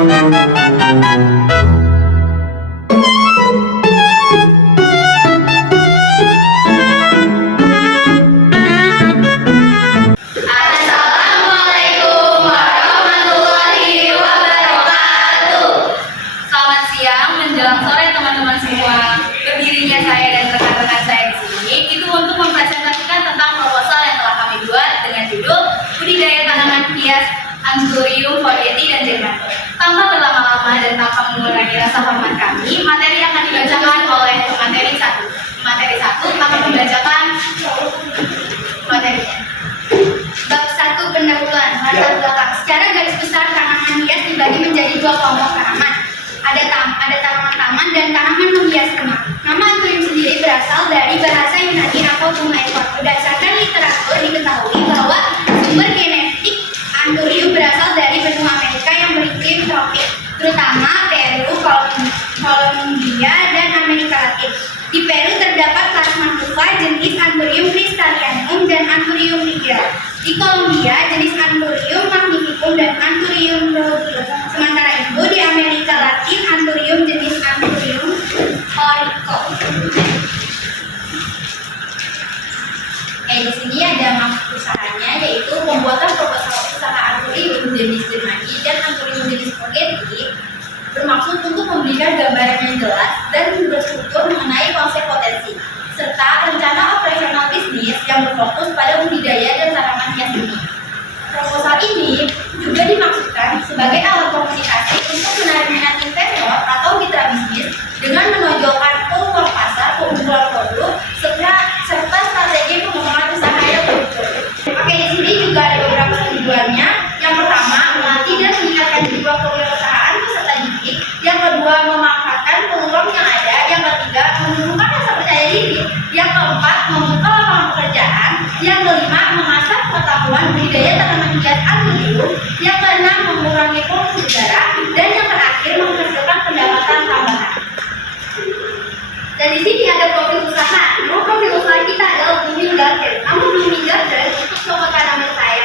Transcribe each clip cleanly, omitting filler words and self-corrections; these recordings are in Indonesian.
Assalamualaikum warahmatullahi wabarakatuh. Selamat siang menjelang sore teman-teman semua. Berdirinya saya dan rekan-rekan saya di sini itu untuk mempresentasikan tentang proposal yang telah kami buat dengan judul budidaya tanaman hias Anthurium forgeti dan Germander. Tanpa berlama-lama dan tanpa mengurangi rasa hormat kami, materi akan dibacakan oleh materi 1. Materi 1 akan membacakan materinya. Bab 1 pendahuluan, latar belakang. Secara garis besar tanaman hias dibagi menjadi dua kelompok tanaman. Ada tanaman taman dan tanaman menghias rumah. Nama Anthurium sendiri berasal dari bahasa Yunani atau bunga ekor. Berdasarkan literatur diketahui bahwa sumber genetik Anthurium berasal dari benua Amerika yang beriklim tropis, terutama Peru, Kolombia, dan Amerika Latin. Di Peru terdapat tanaman tufa jenis Anthurium crystallianum dan Anthurium niger. Di Kolombia jenis Anthurium magnificum dan Anthurium rhodiola. Sementara itu di Amerika Latin Anthurium jenis Anthurium aurico. Di sini ada maksud usahanya, yaitu pembuatan proposal usaha Anthurium jenis Germani dan Anthurium jenis forgeti bermaksud untuk memberikan gambaran yang jelas dan berstruktur mengenai konsep potensi serta rencana operasional bisnis yang berfokus pada budidaya dan tanaman hias ini. Proposal ini juga dimaksudkan sebagai alat komunikasi untuk menarik minat investor atau mitra bisnis dengan menonjolkan peluang pasar, keunggulan produk, serta strategi pengembangan usaha yang berstruktur. Oke, di sini juga ada beberapa tujuannya. Yang pertama, melatih dan meningkatkan jiwa kewirausahaan peserta didik. Yang kedua, memanfaatkan peluang yang ada. Yang ketiga, menumbuhkan rasa percaya diri. Yang keempat, membuka lapangan pekerjaan. Yang kelima, mengasah pengetahuan budidaya tanaman hias Anthurium. Yang keenam, mengurangi polusi udara. Dan yang terakhir, menghasilkan pendapatan tambahan. Dan di sini ada profil usaha. Nama profil usaha kita adalah blooming garden. Namun blooming garden untuk toko tanaman saya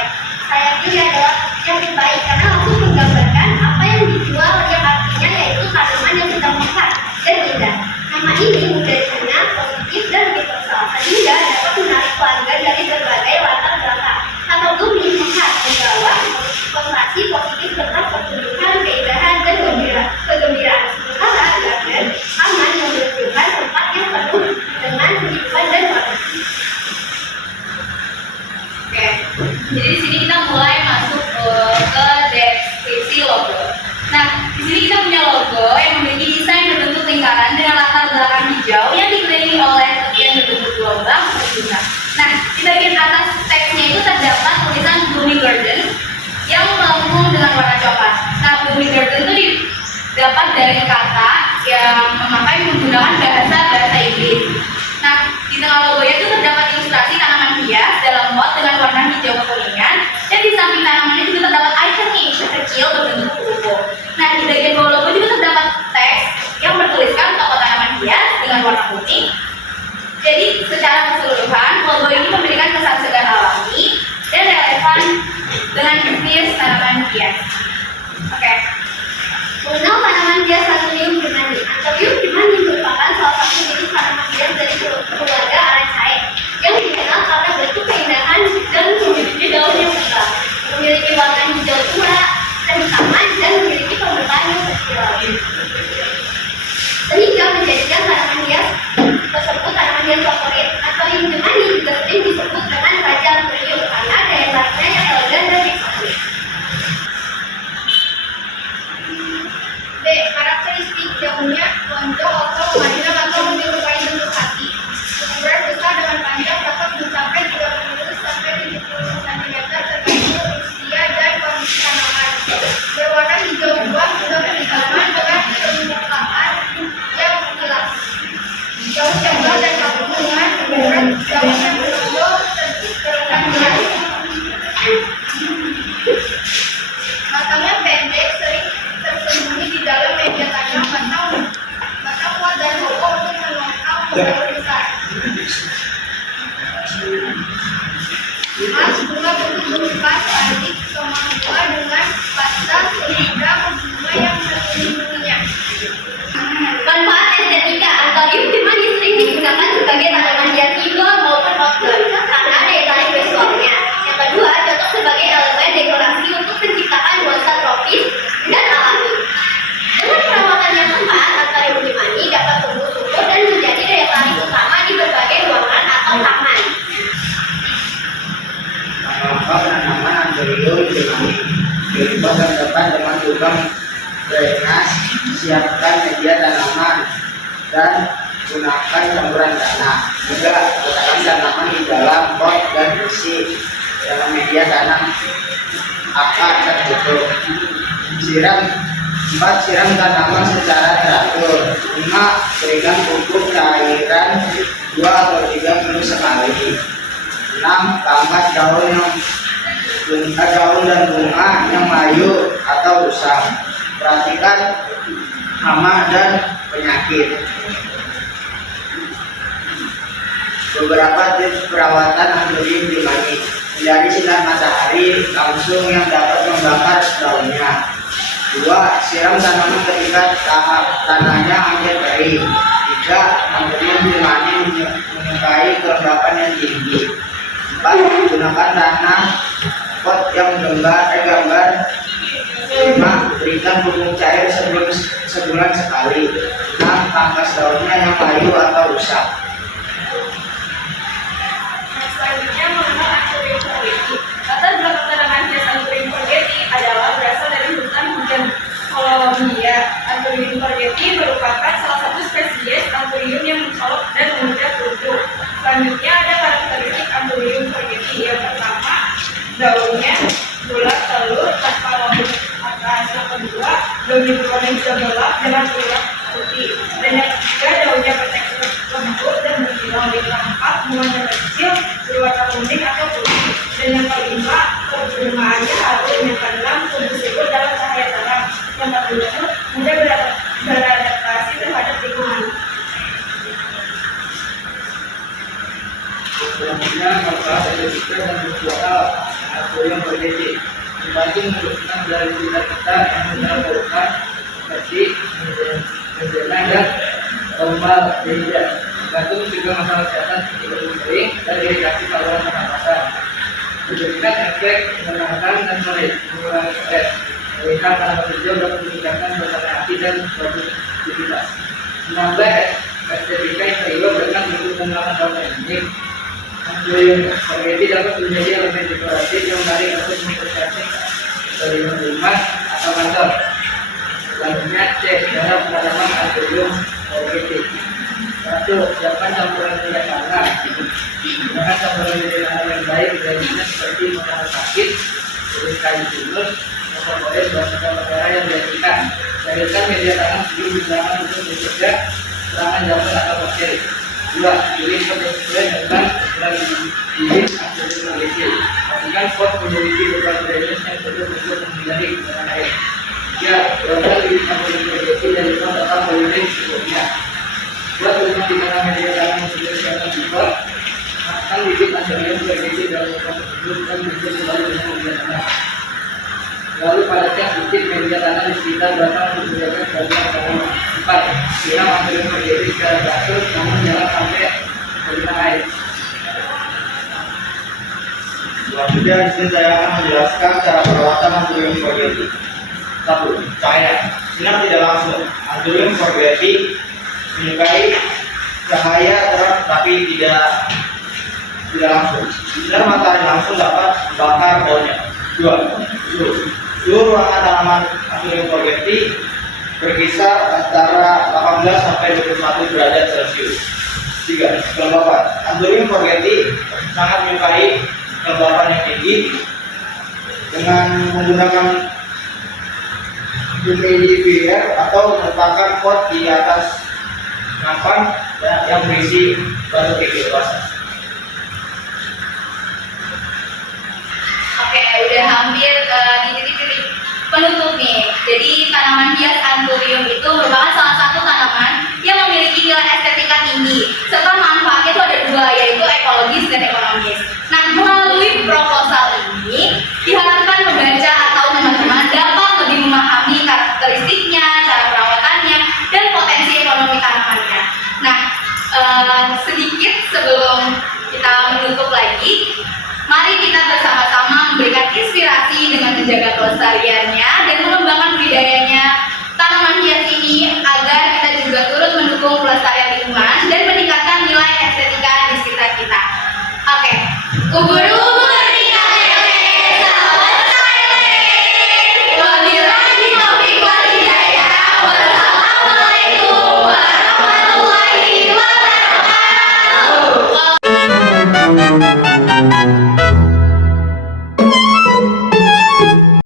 pilih adalah yang terbaik karena langsung menggambarkan apa yang dijual, yang artinya yaitu tanaman yang sedang mekar dan indah. Nama ini mudah dikenal, positif dan universal sehingga dapat menarik pelanggan dari berbagai latar belakang. Kata blooming mekar membawa konotasi positif tentang pertunjukan, keindahan dan kegembiraan. Sementara garden aman yang menunjukkan tempat yang penuh dengan kehidupan dan warna. Oke, jadi di sini kita mulai masuk ke deskripsi logo. Nah, di sini kita punya logo yang memiliki desain berbentuk lingkaran dengan latar belakang hijau yang dikelilingi oleh tepian berbentuk gelombang berbunga. Nah, di bagian atas teksnya itu terdapat tulisan blooming garden yang melengkung dengan warna coklat. Nah, blooming garden itu didapat dari kata yang menggunakan bahasa Inggris. Nah, di tengah logonya itu terdapat ilustrasi tanaman hias dalam pot dengan warna hijau kekuningan, dan di samping tanamannya juga terdapat icon kecil berbentuk UFO. Nah, di bagian bawah logo juga terdapat teks yang bertuliskan toko tanaman hias dengan warna kuning. Jadi, secara keseluruhan, logo ini memberikan kesan segar alami dan relevan dengan bisnis tanaman hias. Oke. Mengenal tanaman hias Anthurium germani. Anthurium germani merupakan salah satu jenis tanaman hias dari keluarga Araceae yang dikenal karena bentuk keindahan dan memiliki daun yang lebat, memiliki warna hijau tua kehitaman dan memiliki pembentukan yang kecil, sehingga menjadikan tanaman hias tersebut tanaman hias favorit. Anthurium germani juga sering disebut dengan raja Anthurium karena daya tariknya yang elegan dan eksotis. B. Karakteristik daunnya lonjong atau memanjang atau menyerupai bentuk hati. Ukuran besar dengan panjang dapat mencapai 30 sampai 70 cm tergantung usia dan kondisi tanaman. Berwarna hijau buah atau kehitaman dengan permukaan yang gelap. Daun tebal dan kampungan berat, daun yang menonjol terletak jelas. Batangnya pendek, sering tersembunyi di dalam media tanam. Batang kuat dan kokoh untuk menangkal daun besar. Khas bunga bentuk berupa cantik, semua buah dengan pasta sehingga bunga yang dengan lubang drainase, siapkan media tanaman dan gunakan campuran tanah. Juga letakkan tanaman di dalam pot dan isi dalam media tanam akar tertutup. Siram tanaman secara teratur. 5. Berikan pupuk cairan 2 atau 3 minggu sekali. 6. Pangkas daun dan bunga yang layu atau rusak. Perhatikan hama dan penyakit. Beberapa tips perawatan anthurium timani. Hindari sinar matahari langsung yang dapat membakar daunnya. 2. Siram tanaman ketika tanahnya hampir kering. 3. Anthurium timani menyukai kelembapan yang tinggi. 4. Gunakan tanah pot yang gambar. 5. Berikan pupuk cair sebulan sekali. 6. Pangkas daunnya yang layu atau rusak. Selanjutnya mengenal anthurium forgeti. Latar belakang tanaman hias anthurium forgeti adalah berasal dari hutan hujan Kolombia. Anthurium forgeti merupakan salah satu spesies anthurium yang mencolok dan mudah tumbuh. Selanjutnya ada karakteristik anthurium forgeti. Yang pertama, daunnya bulat telur tanpa rambut atas. Yang kedua, daunnya berwarna hijau gelap dengan ulat putih. Dan yang ketiga, daunnya bertekstur lembut dan berkilau. Yang keempat, bunganya kecil berwarna kuning atau putih. Dan yang kelima, penerimaannya halus. Yang keenam, tumbuh subur dalam cahaya terang. Yang ketujuh, mudah beradaptasi terhadap lingkungan. Selanjutnya membahas etika dan ritual anthurium forgeti. Membantu menurunkan dari kita yang melakukan seperti menjelang dan ombal beda. Membantu mencegah masalah kesehatan seperti batuk kering dan irigasi saluran pernapasan. Memberikan efek menenangkan dan mengurangi stres. Melihat tanaman hijau dapat meningkatkan suasana hati dan produktivitas. Menambah estetika interior dengan bentuk dan warna daun yang unik. Anthurium forgeti dapat menjadi elemen dekoratif yang menarik untuk menghiasi interior rumah atau kantor. Selanjutnya, cek cara penanaman anthurium forgeti. 1. Siapkan campuran minyak tanah. Gunakan campuran minyak tanah yang baik, misalnya seperti makanan sakit, kulit kayu pinus, atau boleh bahan bakar yang diaksikan. Cairkan media tanam sebelum digunakan untuk mencegah serangan jamur atau bakteri. 2. Pilih pot yang sesuai dengan ukuran bibit anthurium forgeti. Pastikan pot memiliki beberapa drainase yang perlu untuk menghindari genangan air. 3. Berasal bibit anthurium forgeti dari pot atau polymer sebelumnya. Buat rumah di tengah media tanam yang sudah disiapkan di pot. Masukkan bibit anthurium forgeti dalam pot tersebut dan tutup kembali dengan media tanam. Lalu padatkan sedikit media tanam di sekitar batang untuk menjaga kebagian tanam. 4. Siram anthurium forgeti secara teratur, namun jangan sampai tergenang air. Selanjutnya di sini saya akan menjelaskan cara perawatan anthurium forgeti. 1. Cahaya. Sinar tidak langsung. Anthurium forgeti menyukai cahaya terang tapi tidak langsung. Sinar matahari langsung dapat bakar daunnya. 2. Suhu ruangan tanaman anthurium forgeti berkisar antara 18 sampai 21 derajat Celcius. 3. Kelembapan. Anthurium forgeti sangat menyukai kelembapan yang tinggi. Dengan menggunakan humidifier atau meletakkan pot di atas nampan yang berisi batu kerikil basah. Oke, udah hampir di titik-titik penutup nih. Jadi tanaman hias anthurium itu merupakan salah satu tanaman yang memiliki nilai estetika tinggi serta manfaatnya itu ada dua, yaitu ekologis dan ekonomis. Nah, melalui proposal ini diharapkan pembaca atau teman-teman dapat lebih memahami karakteristiknya, cara perawatannya, dan potensi ekonomi tanamannya. Nah, sedikit sebelum kita menutup lagi, mari kita bersama-sama memberikan inspirasi dengan menjaga kelestariannya dan mengembangkan budidayanya tanaman hias ini agar kita juga turut mendukung pelestarian lingkungan dan